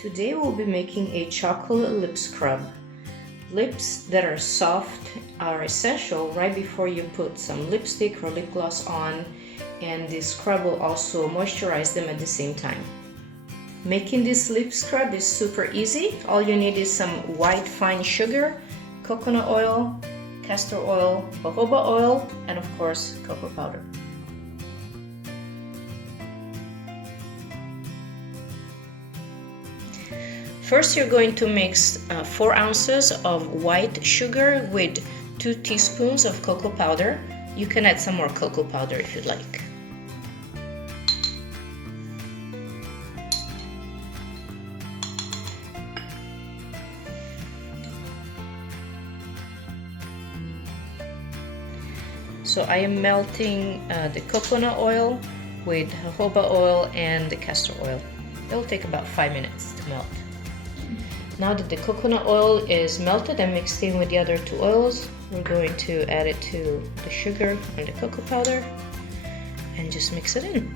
Today we'll be making a chocolate lip scrub. Lips that are soft are essential right before you put some lipstick or lip gloss on, and this scrub will also moisturize them at the same time. Making this lip scrub is super easy. All you need is some white fine sugar, coconut oil, castor oil, jojoba oil, and of course cocoa powder. First, you're going to mix 4 ounces of white sugar with 2 teaspoons of cocoa powder. You can add some more cocoa powder if you'd like. So I am melting the coconut oil with jojoba oil and the castor oil. It'll take about 5 minutes to melt. Now that the coconut oil is melted and mixed in with the other 2 oils, we're going to add it to the sugar and the cocoa powder and just mix it in.